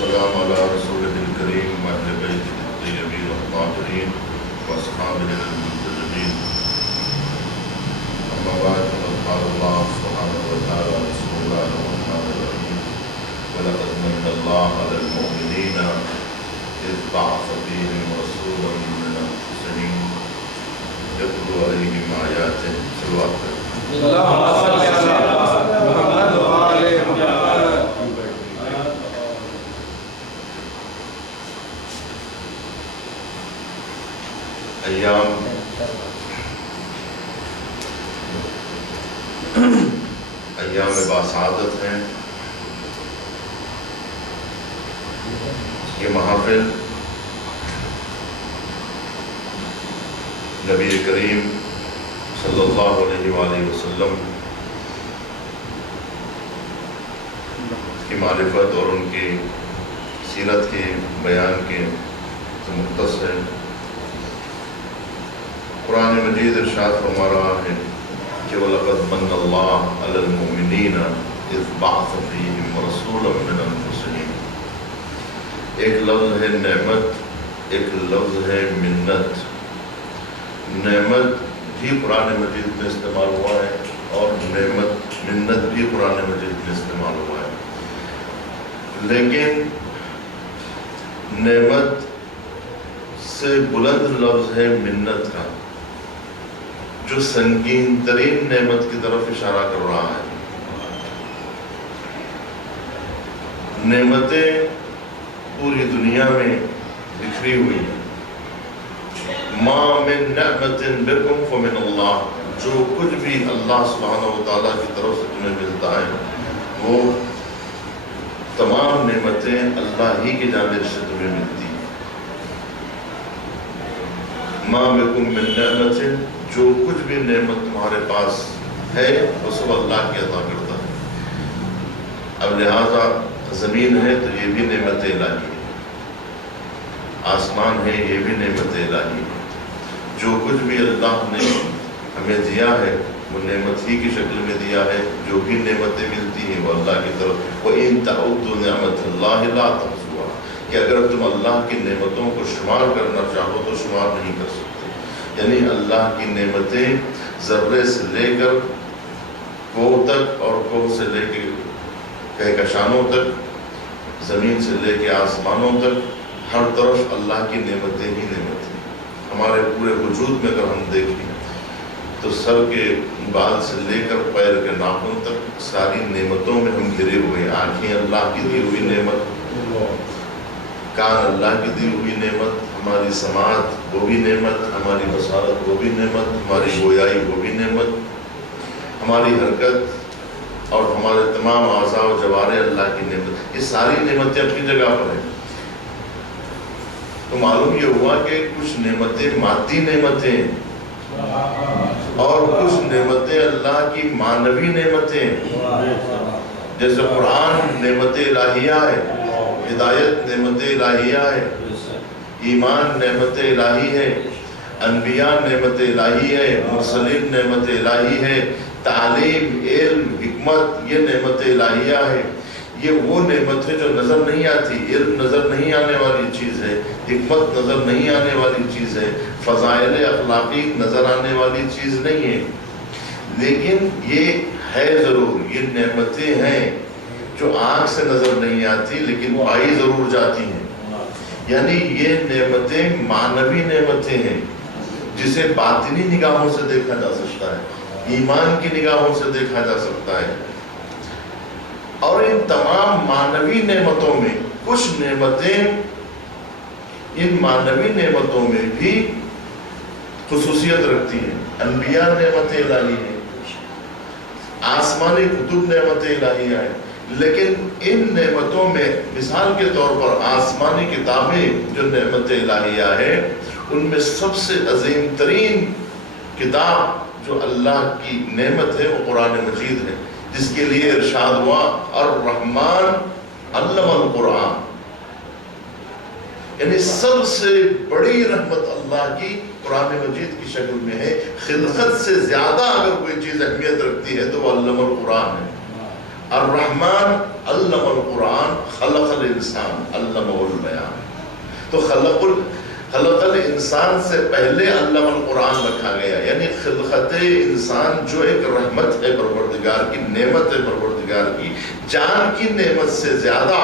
والسلام على رسوله الكريم وأهل بيته الطيبين الطاهرين وأصحابه المنتجبين. أما بعد، فقد قال الله سبحانه وتعالى: بسم الله الرحمن الرحيم ولقد من الله على المؤمنين إذ بعث فيهم رسولا من أنفسهم يتلو عليهم آياته. صلوات اللهم صل على محمد وآل محمد. ایام باسعادت ہیں. یہ محافل نبی کریم صلی اللہ علیہ وآلہ وسلم کی معرفت اور ان کی سیرت کے بیان کے مختص ہے. قرآن مجید ارشاد فرما رہا ہے کہ وَلَقَدْ مَنَّ اللَّهُ عَلَى الْمُؤْمِنِينَ إِذْ بَعَثَ فِيهِمْ رَسُولًا مِّنْ أَنفُسِهِمْ. ایک لفظ ہے نعمت، ایک لفظ ہے منت. نعمت بھی قرآن مجید میں استعمال ہوا ہے اور منت بھی قرآن مجید میں استعمال ہوا ہے. لیکن نعمت سے بلند لفظ ہے منت کا، جو سنگین ترین نعمت کی طرف اشارہ کر رہا ہے. نعمتیں پوری دنیا میں بکھری ہوئی ہیں. ما من نعمت بکم فمن اللہ. جو کچھ بھی اللہ سبحانہ وتعالیٰ کی طرف سے تمہیں ملتا ہے وہ تمام نعمتیں اللہ ہی کی جانب سے تمہیں ملتی ہیں. ما بکم من نعمت، جو کچھ بھی نعمت تمہارے پاس ہے وہ سب اللہ کی عطا کرتا ہے. اب لہذا زمین ہے تو یہ بھی نعمت الہی ہے، آسمان ہے یہ بھی نعمت الہی ہے. جو کچھ بھی اللہ نے ہمیں دیا ہے وہ نعمت ہی کی شکل میں دیا ہے. جو بھی نعمتیں ملتی ہیں وہ اللہ کی طرف. وَإِن تَعُدُّوا نِعْمَتَ اللَّهِ لَا تُحْصُوهَا، کہ اگر تم اللہ کی نعمتوں کو شمار کرنا چاہو تو شمار نہیں کر سکتے. یعنی اللہ کی نعمتیں ذرے سے لے کر کوہ تک اور کوہ سے لے کے کہکشانوں تک، زمین سے لے کے آسمانوں تک، ہر طرف اللہ کی نعمتیں ہی نعمتیں. ہمارے پورے وجود میں اگر ہم دیکھیں تو سر کے بال سے لے کر پیر کے ناخن تک ساری نعمتوں میں ہم گھرے ہوئے ہیں. آنکھیں اللہ کی دی ہوئی نعمت، کان اللہ کی دی ہوئی نعمت، ہماری سماعت وہ بھی نعمت، ہماری بصارت وہ بھی نعمت، ہماری گویائی وہ بھی نعمت، ہماری حرکت اور ہمارے تمام اعضاء و جوارح اللہ کی نعمت. یہ ساری نعمتیں اپنی جگہ پر ہیں. تو معلوم یہ ہوا کہ کچھ نعمتیں مادی نعمتیں ہیں اور کچھ نعمتیں اللہ کی معنوی نعمتیں ہیں. جیسے قرآن نعمت الہیہ ہے، ہدایت نعمت الہیہ ہے، ایمان نعمت الہی ہے، انبیاء نعمت الہی ہے، مرسلین نعمت الہی ہے، تعلیم، علم، حکمت یہ نعمت الہیہ ہے. یہ وہ نعمت ہے جو نظر نہیں آتی. علم نظر نہیں آنے والی چیز ہے، حکمت نظر نہیں آنے والی چیز ہے، فضائل اخلاقی نظر آنے والی چیز نہیں ہے. لیکن یہ ہے ضرور، یہ نعمتیں ہیں جو آنکھ سے نظر نہیں آتی لیکن پائی ضرور جاتی ہیں. یعنی یہ نعمتیں معنوی نعمتیں ہیں جسے باطنی نگاہوں سے دیکھا جا سکتا ہے، ایمان کی نگاہوں سے دیکھا جا سکتا ہے. اور ان تمام معنوی نعمتوں میں کچھ نعمتیں ان معنوی نعمتوں میں بھی خصوصیت رکھتی ہیں. انبیاء نعمت الہی ہیں، آسمانی کتب نعمت الہیہ ہیں. لیکن ان نعمتوں میں مثال کے طور پر آسمانی کتابیں جو نعمت الہیہ ہے ان میں سب سے عظیم ترین کتاب جو اللہ کی نعمت ہے وہ قرآن مجید ہے، جس کے لیے ارشاد ہوا الرحمن علم القرآن. یعنی سب سے بڑی رحمت اللہ کی قرآن مجید کی شکل میں ہے. خلقت سے زیادہ اگر کوئی چیز اہمیت رکھتی ہے تو وہ علم القرآن ہے. الرحمن علم القرآن خلق الانسان علمہ البیان. تو خلق الانسان سے پہلے علم القرآن رکھا گیا، یعنی خلقت انسان جو ایک رحمت ہے پروردگار کی، نعمت ہے پروردگار کی، جان کی نعمت سے زیادہ.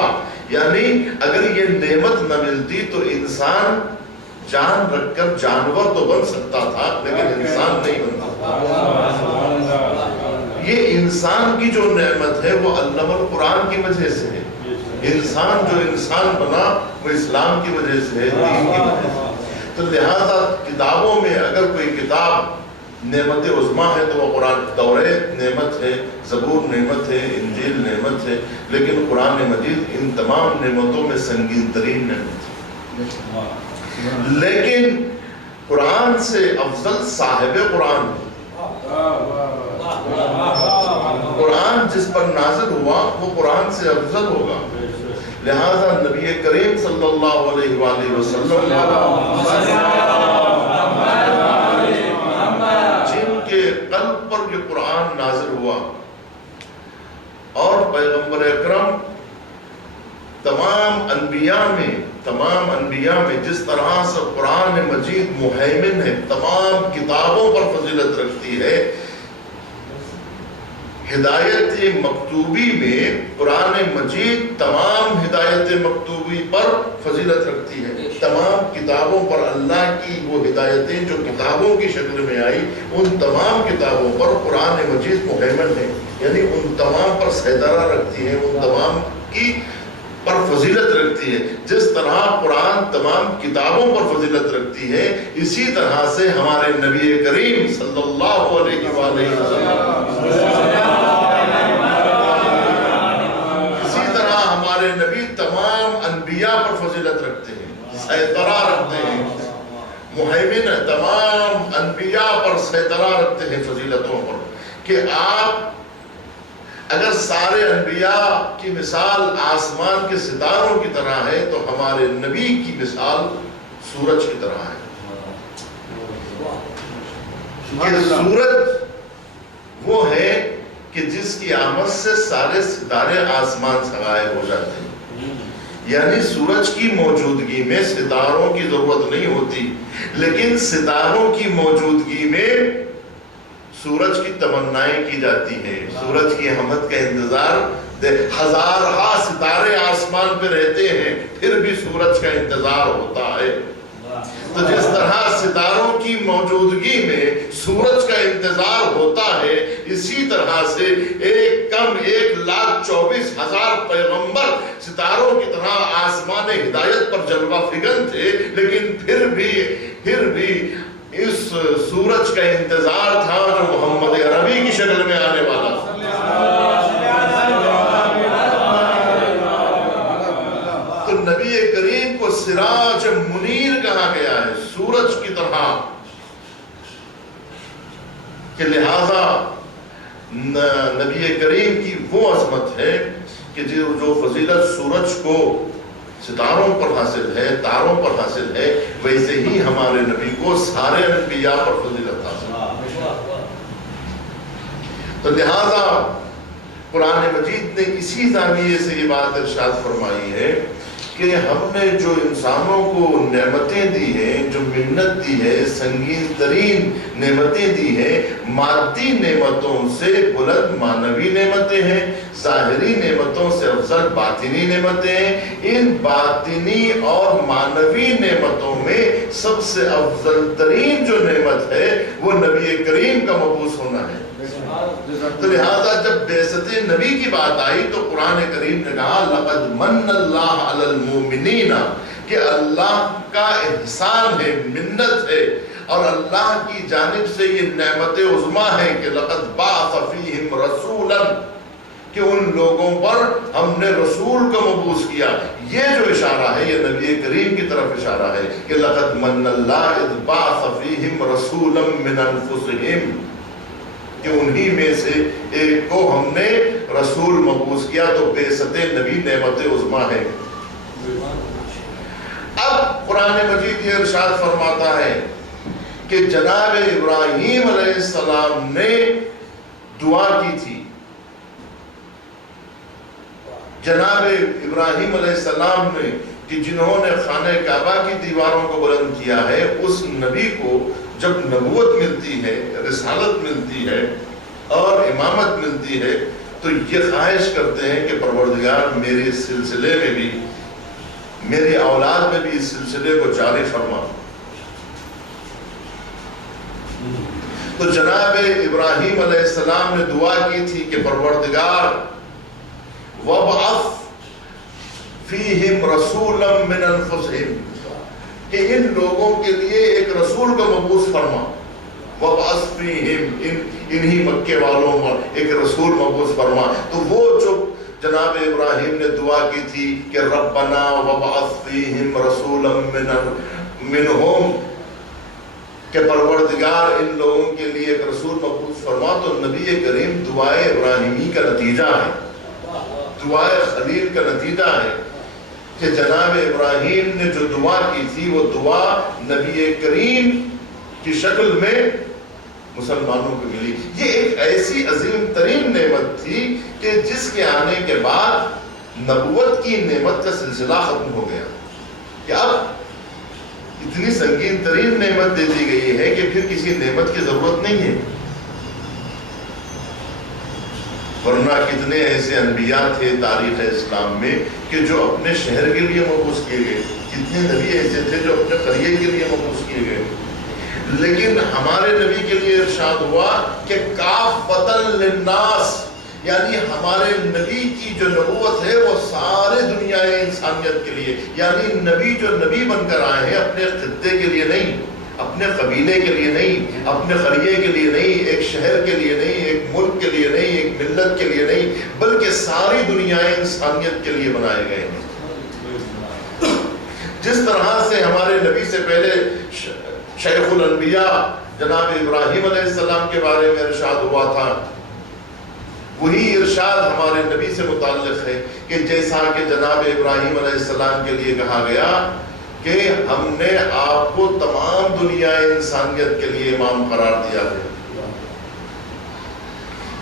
یعنی اگر یہ نعمت نہ ملتی تو انسان جان رکھ کر جانور تو بن سکتا تھا لیکن انسان نہیں بنتا. یہ انسان کی جو نعمت ہے وہ علم القرآن کی وجہ سے ہے. انسان جو انسان بنا وہ اسلام کی وجہ سے ہے، دین کی وجہ سے. تو لہذا کتابوں میں اگر کوئی کتاب نعمت عظمیٰ ہے تو وہ قرآن. توریت نعمت ہے، زبور نعمت ہے، انجیل نعمت ہے، لیکن قرآن مجید ان تمام نعمتوں میں سنگین ترین نعمت ہے. لیکن قرآن سے افضل صاحب قرآن. قرآن جس پر نازل ہوا وہ قرآن سے افضل ہوگا. لہذا نبی کریم صلی اللہ علیہ وآلہ وسلم جن کے قلب پر یہ قرآن نازل ہوا، اور پیغمبر اکرم تمام انبیاء میں جس طرح سے قرآن مجید مہیمن ہے، تمام کتابوں پر فضیلت رکھتی ہے، ہدایت مکتوبی میں قرآن مجید تمام ہدایت مکتوبی پر فضیلت رکھتی ہے. تمام کتابوں پر اللہ کی وہ ہدایتیں جو کتابوں کی شکل میں آئی، ان تمام کتابوں پر قرآن مجید مہیمن ہے، یعنی ان تمام پر سیطرہ رکھتی ہے، ان تمام کی پر فضیلت رکھتی ہے. جس طرح قرآن تمام کتابوں پر فضیلت رکھتی ہے، اسی طرح سے ہمارے نبی کریم صلی اللہ علیہ وآلہ وسلم، اسی طرح ہمارے نبی تمام انبیاء پر فضیلت رکھتے ہیں، سیطرہ رکھتے ہیں، مہیمن تمام انبیاء پر سیطرہ رکھتے ہیں فضیلتوں پر. کہ آپ اگر سارے انبیاء کی مثال آسمان کے ستاروں کی طرح ہے تو ہمارے نبی کی مثال سورج کی طرح ہے. کہ سورج وہ ہے کہ جس کی آمد سے سارے ستارے آسمان سے غائب ہو جاتے ہیں. یعنی سورج کی موجودگی میں ستاروں کی ضرورت نہیں ہوتی، لیکن ستاروں کی موجودگی میں سورج کی تمنائیں کی جاتی ہیں، سورج کی آمد کا انتظار. ہزارہا ستارے آسمان پہ رہتے ہیں پھر بھی سورج کا انتظار ہوتا ہے. تو جس طرح ستاروں کی موجودگی میں سورج کا انتظار ہوتا ہے، اسی طرح سے 1,24,000 پیغمبر ستاروں کی طرح آسمان ہدایت پر جلوہ فکن تھے، لیکن پھر بھی اس سورج کا انتظار تھا جو محمد عربی کی شکل میں آنے والا تھا. تو نبی کریم کو سراج منیر کہا گیا ہے، سورج کی طرح. کہ لہذا نبی کریم کی وہ عظمت ہے کہ جو فضیلت سورج کو ستاروں پر حاصل ہے، تاروں پر حاصل ہے، ویسے ہی ہمارے نبی کو سارے انبیاء پر فضیلت حاصل ہے. تو لہذا قرآن مجید نے اسی زاویے سے یہ بات ارشاد فرمائی ہے کہ ہم نے جو انسانوں کو نعمتیں دی ہیں، جو منت دی ہے، سنگین ترین نعمتیں دی ہیں، مادی نعمتوں سے بلند معنوی نعمتیں ہیں، ظاہری نعمتوں سے افضل باطنی نعمتیں ہیں. ان باطنی اور معنوی نعمتوں میں سب سے افضل ترین جو نعمت ہے وہ نبی کریم کا مبعوث ہونا ہے. تو لہذا جب بعثت نبی کی بات آئی تو قرآن کریم نے کہا لقد من اللہ علی المؤمنین، کہ اللہ کا احسان ہے، منت ہے، اور اللہ کی جانب سے یہ نعمت عظمیٰ ہے کہ لقد بعث فیہم رسولا، کہ ان لوگوں پر ہم نے رسول کو مبعوث کیا. یہ جو اشارہ ہے یہ نبی کریم کی طرف اشارہ ہے کہ لقد من اللہ اذ بعث فیہم رسولا من انفسہم، کہ انہی میں سے ایک کو ہم نے رسول مبعوث کیا. تو بعثت نبی نعمت عظمیٰ ہے. اب قرآن مجید یہ ارشاد فرماتا ہے کہ جناب ابراہیم علیہ السلام نے دعا کی تھی جناب ابراہیم علیہ السلام نے کہ جنہوں نے خانہ کعبہ کی دیواروں کو بلند کیا ہے، اس نبی کو جب نبوت ملتی ہے، رسالت ملتی ہے اور امامت ملتی ہے، تو یہ خواہش کرتے ہیں کہ پروردگار میرے سلسلے میں بھی، میری اولاد میں بھی اس سلسلے کو جاری فرما۔ تو جناب ابراہیم علیہ السلام نے دعا کی تھی کہ پروردگار وَبْعَثْ فِيهِمْ رَسُولًا مِّنْ أَنفُسِهِمْ، کہ ان لوگوں کے لیے ایک رسول کو مبعوث فرما۔ وَبْعَثْ فِيهِمْ، انہی مکے والوں میں ایک رسول مبعوث فرما۔ تو وہ جو جناب ابراہیم نے دعا کی تھی کہ ربنا وَبْعَثْ فِيهِمْ رَسُولًا مِّنْهُمْ، کہ پروردگار ان لوگوں کے لیے ایک رسول مبعوث فرما، تو نبی کریم دعائے ابراہیمی کا نتیجہ ہے، دعائے خلیل کا نتیجہ ہے کہ جناب ابراہیم نے جو دعا کی تھی وہ دعا نبی کریم کی شکل میں مسلمانوں کو ملی۔ یہ ایک ایسی عظیم ترین نعمت تھی کہ جس کے آنے کے بعد نبوت کی نعمت کا سلسلہ ختم ہو گیا، کہ اب اتنی سنگین ترین نعمت دے دی گئی ہے کہ پھر کسی نعمت کی ضرورت نہیں ہے۔ ورنہ کتنے ایسے انبیاء تھے تاریخ اسلام میں کہ جو اپنے شہر کے لیے مبعوث کیے گئے، کتنے نبی ایسے تھے جو اپنے قریے کے لیے مبعوث کیے گئے، لیکن ہمارے نبی کے لیے ارشاد ہوا کہ کافۃ للناس، یعنی ہمارے نبی کی جو نبوت ہے وہ سارے دنیا انسانیت کے لیے، یعنی نبی جو نبی بن کر آئے ہیں اپنے خطے کے لیے نہیں، اپنے قبیلے کے لیے نہیں، اپنے قریے کے لیے نہیں، ایک شہر کے لیے نہیں، ایک ملک کے لیے نہیں، ایک ملت کے لیے نہیں، بلکہ ساری دنیا انسانیت کے لیے بنائے گئے ہیں۔ جس طرح سے ہمارے نبی سے پہلے شیخ الانبیاء جناب ابراہیم علیہ السلام کے بارے میں ارشاد ہوا تھا، وہی ارشاد ہمارے نبی سے متعلق ہے کہ جیسا کہ جناب ابراہیم علیہ السلام کے لیے کہا گیا کہ ہم نے آپ کو تمام دنیا انسانیت کے لیے امام قرار دیا ہے،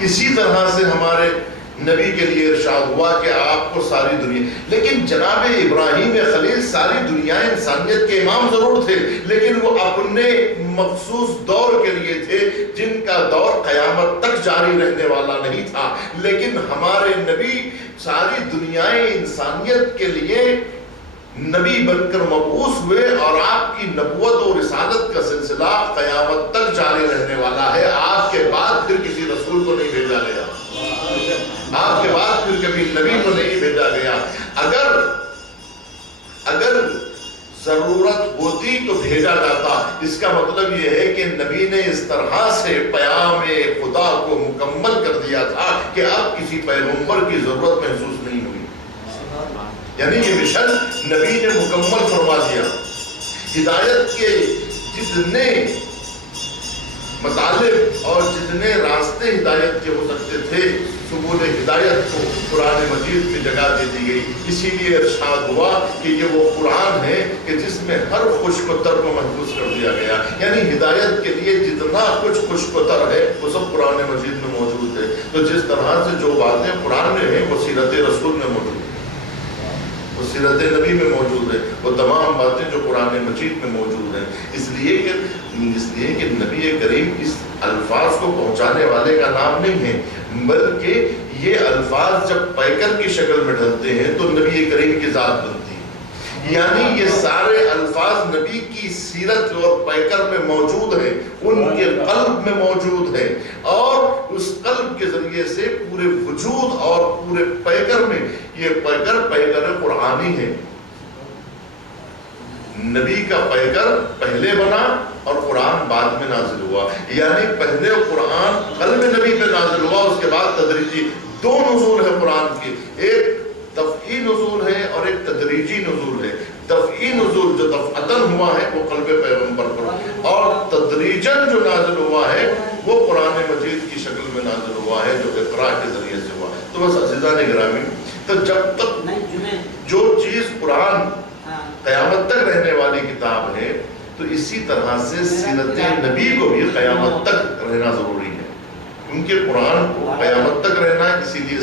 اسی طرح سے ہمارے نبی کے لیے ارشاد ہوا کہ آپ کو ساری دنیا، لیکن جناب ابراہیم خلیل ساری دنیا انسانیت کے امام ضرور تھے، لیکن وہ اپنے مخصوص دور کے لیے تھے جن کا دور قیامت تک جاری رہنے والا نہیں تھا، لیکن ہمارے نبی ساری دنیا انسانیت کے لیے نبی بن کر مبعوث ہوئے، اور آپ کی نبوت اور رسالت کا سلسلہ قیامت تک جاری رہنے والا ہے۔ آپ کے بعد پھر کسی رسول کو نہیں بھیجا گیا، آپ کے بعد پھر کبھی نبی کو نہیں بھیجا گیا۔ اگر ضرورت ہوتی تو بھیجا جاتا، اس کا مطلب یہ ہے کہ نبی نے اس طرح سے پیام خدا کو مکمل کر دیا تھا کہ اب کسی پیغمبر کی ضرورت محسوس نہیں ہوئی، یعنی یہ مشن نبی نے مکمل فرما دیا۔ ہدایت کے جتنے مطالب اور جتنے راستے ہدایت کے ہو سکتے تھے، سبل ہدایت کو قرآن مجید میں جگہ دے دی گئی۔ اسی لیے ارشاد ہوا کہ یہ وہ قرآن ہے کہ جس میں ہر خشک و تر کو محفوظ کر دیا گیا، یعنی ہدایت کے لیے جتنا کچھ خشک و تر ہے وہ سب قرآن مجید میں موجود ہے۔ تو جس طرح سے جو باتیں قرآن میں ہیں وہ سیرت رسول میں موجود ہے، وہ سیرت نبی میں موجود ہے، وہ تمام باتیں جو قرآن مجید میں موجود ہیں۔ اس لیے کہ نبی کریم اس الفاظ کو پہنچانے والے کا نام نہیں ہے، بلکہ یہ الفاظ جب پیکر کی شکل میں ڈھلتے ہیں تو نبی کریم کی ذات بنتی ہے، یعنی یہ سارے الفاظ نبی کی سیرت اور پیکر میں موجود ہیں، ان کے قلب میں موجود ہیں، اور اس قلب کے ذریعے سے پورے وجود اور پورے پیکر میں یہ پیکر قرآنی ہے۔ نبی کا پیکر پہلے بنا اور قرآن بعد میں نازل ہوا، یعنی پہلے قرآن قلب نبی پہ نازل ہوا، اس کے بعد تدریجی دو نزول ہے قرآن کی، ایک دفعی نزول ہے اور ایک تدریجی نزول ہے۔ دفعی نزول جو دفعتاً ہوا ہے وہ قلب پیغمبر پر، اور تدریجاً جو نازل ہوا ہے وہ قرآن مجید کی شکل میں نازل ہوا ہے جو اقراء کے ذریعے سے ہوا۔ تو بس عزیزان گرامی، تو جب تک جو چیز قرآن قیامت تک رہنے والی کتاب ہے، تو اسی طرح سے سیرت نبی کو بھی قیامت تک رہنا ضروری ہے، کیونکہ قرآن کو قیامت تک رہنا ہے، اسی لیے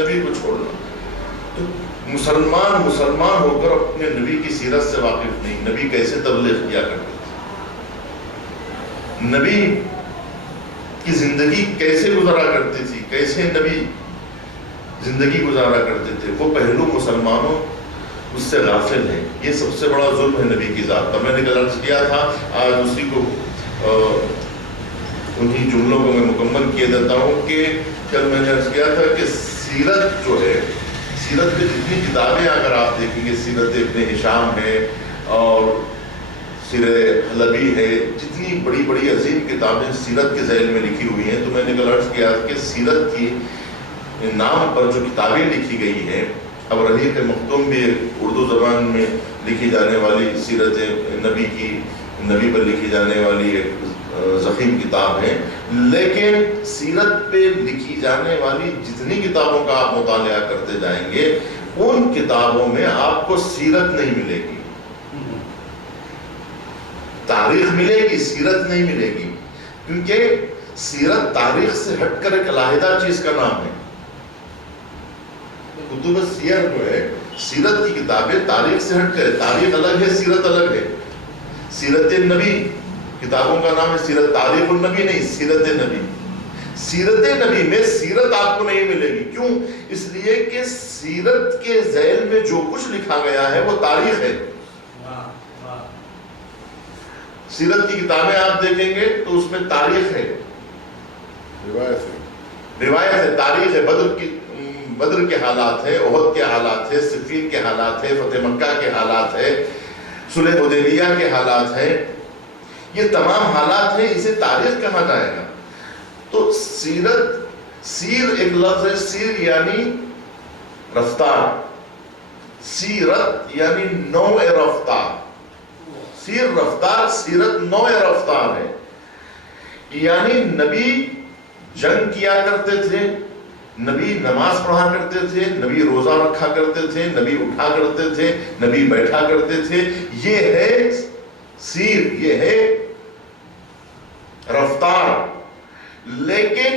نبی کو چھوڑنا. تو مسلمان ہو کر اپنے نبی کی سیرت سے واقف نہیں. نبی کیسے تبلیغ کیا کرتے تھے, نبی کی زندگی کیسے گزارا کرتی تھی, کیسے نبی زندگی گزارا کرتے تھے, وہ پہلو مسلمانوں اس سے غافل ہیں. یہ سب سے بڑا ظلم ہے نبی کی ذات پر. میں نے کل عرض کیا تھا, آج اسی کو انہی جملوں کو میں مکمل کیے دیتا ہوں کہ کل میں نے عرض کیا تھا کہ سیرت جو ہے, سیرت میں جتنی کتابیں اگر آپ دیکھیں گے, سیرت ابن ہشام ہے اور سیرت حلبی ہے, جتنی بڑی بڑی عظیم کتابیں سیرت کے ذیل میں لکھی ہوئی ہیں, تو میں نے کل عرض کیا کہ سیرت کی نام پر جو کتابیں لکھی گئی ہیں, اب رحیق مختوم بھی اردو زبان میں لکھی جانے والی سیرت نبی کی, نبی پر لکھی جانے والی ایک ضخیم کتاب ہے, لیکن سیرت پہ لکھی جانے والی جتنی کتابوں کا آپ مطالعہ کرتے جائیں گے, ان کتابوں میں آپ کو سیرت نہیں ملے گی. تاریخ ملے گی, سیرت نہیں ملے گی, کیونکہ سیرت تاریخ سے ہٹ کر ایک علیحدہ چیز کا نام ہے. کتب سیر جو ہے, سیرت کی کتابیں تاریخ سے ہٹ کر, تاریخ الگ ہے, سیرت الگ ہے. سیرت نبی کتابوں کا نام ہے, سیرت تاریخ النبی نہیں, سیرت نبی. سیرت نبی میں سیرت آپ کو نہیں ملے گی. کیوں؟ اس لیے کہ سیرت کے ذیل میں جو کچھ لکھا گیا ہے وہ تاریخ ہے. سیرت کی کتابیں آپ دیکھیں گے تو اس میں تاریخ ہے, روایت ہے, تاریخ ہے. بدر کے حالات ہے, احد کے حالات ہے, صفین کے حالات ہے, فتح مکہ کے حالات ہے, صلح حدیبیہ کے حالات ہیں. یہ تمام حالات ہیں, اسے تاریخ کہا جائے گا. تو سیرت, سیر ایک لفظ ہے, سیر یعنی رفتار, سیرت یعنی نوع رفتار. سیر رفتار, سیرت نوع رفتار ہے. یعنی نبی جنگ کیا کرتے تھے, نبی نماز پڑھا کرتے تھے, نبی روزہ رکھا کرتے تھے, نبی اٹھا کرتے تھے, نبی بیٹھا کرتے تھے. یہ ہے سیر, یہ ہے رفتار. لیکن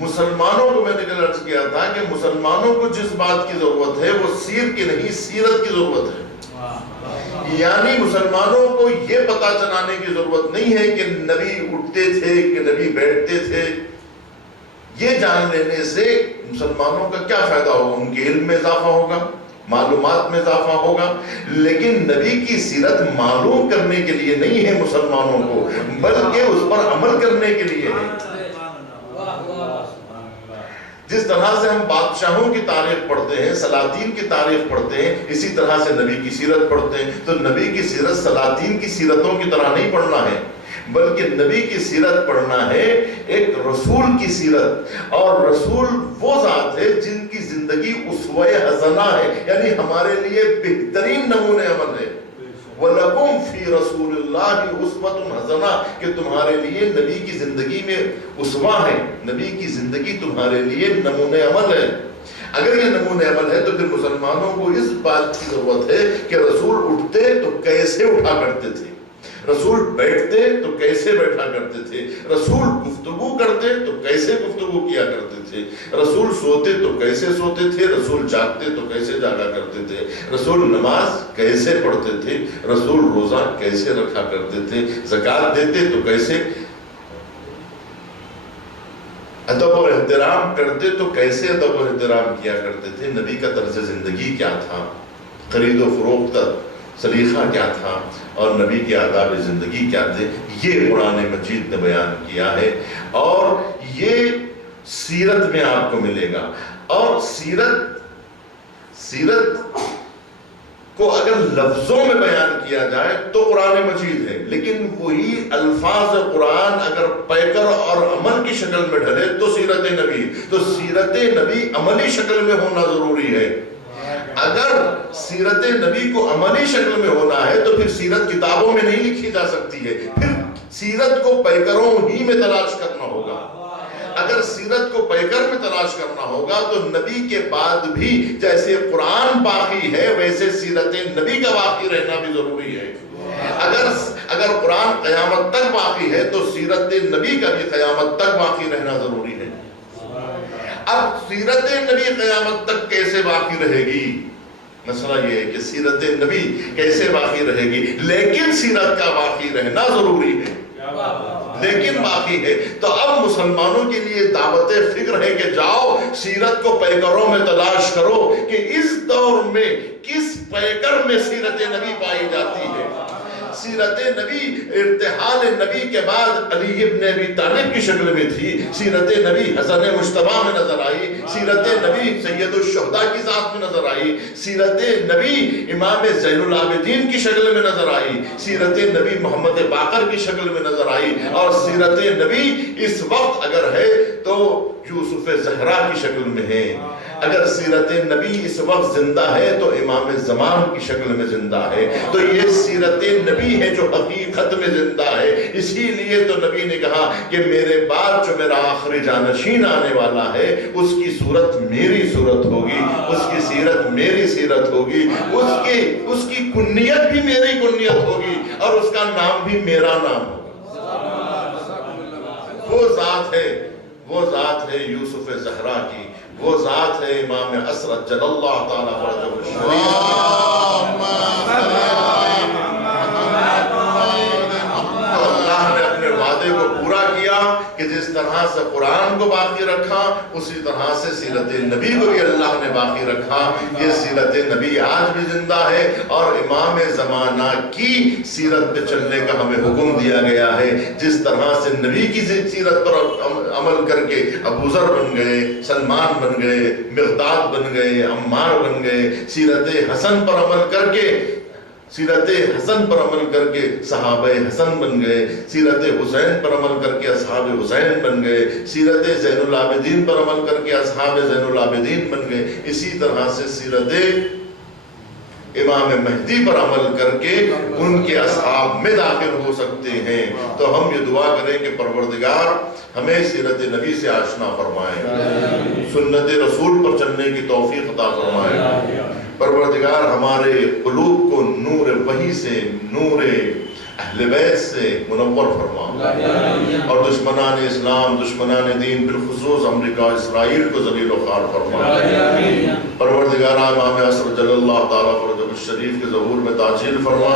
مسلمانوں کو میں نے کل عرض کیا تھا کہ مسلمانوں کو جس بات کی ضرورت ہے وہ سیر کی نہیں, سیرت کی ضرورت ہے. یعنی مسلمانوں کو یہ پتہ چلانے کی ضرورت نہیں ہے کہ نبی اٹھتے تھے, کہ نبی بیٹھتے تھے. یہ جان لینے سے مسلمانوں کا کیا فائدہ ہوگا؟ ان کے علم میں اضافہ ہوگا, معلومات میں اضافہ ہوگا. لیکن نبی کی سیرت معلوم کرنے کے لیے نہیں ہے مسلمانوں کو, بلکہ اس پر عمل کرنے کے لیے ہے. جس طرح سے ہم بادشاہوں کی تاریخ پڑھتے ہیں, سلاطین کی تاریخ پڑھتے ہیں, اسی طرح سے نبی کی سیرت پڑھتے ہیں. تو نبی کی سیرت سلاطین کی سیرتوں کی طرح نہیں پڑھنا ہے, بلکہ نبی کی سیرت پڑھنا ہے ایک رسول کی سیرت. اور رسول وہ ذات ہے جن کی زندگی اسوہ حسنہ ہے, یعنی ہمارے لیے بہترین نمونے عمل ہے. وَلَكُمْ فِي رَسُولِ اللَّهِ أُسْوَةٌ حَسَنَةٌ, کہ تمہارے لیے نبی کی زندگی میں اسوہ ہے, نبی کی زندگی تمہارے لیے نمونے عمل ہے. اگر یہ نمونے عمل ہے تو پھر مسلمانوں کو اس بات کی ضرورت ہے کہ رسول اٹھتے تو کیسے اٹھا کرتے تھے, رسول بیٹھتے تو کیسے بیٹھا کرتے تھے, رسول گفتگو کرتے تو کیسے گفتگو کیا کرتے تھے, رسول سوتے تو کیسے سوتے تھے, رسول جاگتے تو کیسے جاگا کرتے تھے, رسول نماز کیسے پڑھتے تھے, رسول روزہ کیسے رکھا کرتے تھے, زکوٰۃ دیتے تو کیسے, ادب اور احترام کرتے تو کیسے ادب اور احترام کیا کرتے تھے. نبی کا طرز زندگی کیا تھا, خرید و فروخت کا سلیقہ کیا تھا, اور نبی کے آداب زندگی کیا تھے, یہ قرآن مجید نے بیان کیا ہے. اور یہ سیرت میں آپ کو ملے گا. اور سیرت کو اگر لفظوں میں بیان کیا جائے تو قرآن مجید ہے, لیکن وہی الفاظ قرآن اگر پیکر اور عمل کی شکل میں ڈھلے تو سیرت نبی. تو سیرت نبی عملی شکل میں ہونا ضروری ہے. اگر سیرت نبی کو عملی شکل میں ہونا ہے تو پھر سیرت کتابوں میں نہیں لکھی جا سکتی ہے, پھر سیرت کو پیکروں ہی میں تلاش کرنا ہوگا. اگر سیرت کو پیکر میں تلاش کرنا ہوگا تو نبی کے بعد بھی جیسے قرآن باقی ہے ویسے سیرت نبی کا باقی رہنا بھی ضروری ہے. اگر قرآن قیامت تک باقی ہے تو سیرت نبی کا بھی قیامت تک باقی رہنا ضروری ہے. اب سیرت نبی قیامت تک کیسے باقی رہے گی؟ مسئلہ یہ ہے کہ سیرت نبی کیسے باقی رہے گی، لیکن سیرت کا باقی رہنا ضروری ہے، لیکن باقی ہے۔ تو اب مسلمانوں کے لیے دعوت فکر ہے کہ جاؤ سیرت کو پیکروں میں تلاش کرو کہ اس دور میں کس پیکر میں سیرت نبی پائی جاتی ہے۔ سیرت نبی ارتحال نبی کے بعد علی ابن ابی طالب کی شکل میں تھی، سیرت نبی حسن مجتبیٰ میں نظر آئی، سیرت نبی سید الشہداء کی ذات میں نظر آئی، سیرت نبی امام زین العابدین کی شکل میں نظر آئی، سیرت نبی محمد باقر کی شکل میں نظر آئی، اور سیرت نبی اس وقت اگر ہے تو یوسف زہرا کی شکل میں ہے۔ اگر سیرت نبی اس وقت زندہ ہے تو امام زمان کی شکل میں زندہ ہے۔ تو یہ سیرت نبی ہے جو حقیقت میں زندہ ہے۔ اسی لیے تو نبی نے کہا کہ میرے بعد جو میرا آخری جانشین آنے والا ہے اس کی صورت میری صورت ہوگی، اس کی سیرت میری سیرت ہوگی، اس کی کنیت بھی میری کنیت ہوگی، اور اس کا نام بھی میرا نام ہوگا۔ وہ ذات ہے یوسف زہرا کی، وہ ذات ہے امام اسرت جل اللہ تعالیٰ فرجہ الشریف۔ اللہ نے اپنے وعدے کو پورا کیا کہ جس طرح سے قرآن کو باقی رکھا اسی طرح سے سیرت نبی کو بھی اللہ نے باقی رکھا۔ یہ سیرت نبی آج بھی زندہ ہے، اور امام زمانہ کی سیرت پہ چلنے کا ہمیں حکم دیا گیا ہے۔ جس طرح سے نبی کی سیرت پر عمل کر کے ابو ذر بن گئے، سلمان بن گئے، مقداد بن گئے، عمار بن گئے، سیرت حسن پر عمل کر کے صحابہ حسن بن گئے، سیرت حسین پر عمل کر کے اصحاب حسین بن گئے، سیرت زین العابدین پر عمل کر کے اصحاب زین العابدین بن گئے، اسی طرح سے سیرت امام مہدی پر عمل کر کے ان کے اصحاب میں داخل ہو سکتے ہیں۔ تو ہم یہ دعا کریں کہ پروردگار ہمیں سیرت نبی سے آشنا فرمائے، سنت رسول پر چلنے کی توفیق عطا فرمائے۔ پروردگار ہمارے قلوب کو نور وحی سے، نور اہل بیت سے منور فرما، اور دشمنان اسلام، دشمنان دین، بالخصوص امریکہ اسرائیل کو ذلیل و خوار فرما۔ پروردگار امام عصر جل اللہ تعالیٰ فرجہ الشریف کے ظہور میں تاجیل فرما۔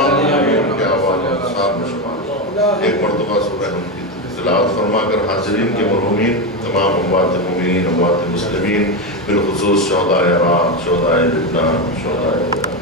کیا آواز ہے صاحب میں شمار ایک مرتبہ سورہ ہم کی تلاوت فرما کر حاضرین کے مرحومین، تمام اموات مومنین، اموات مسلمین، بالخصوص شہدائے عراق، شہدائے لبنان، شہدائے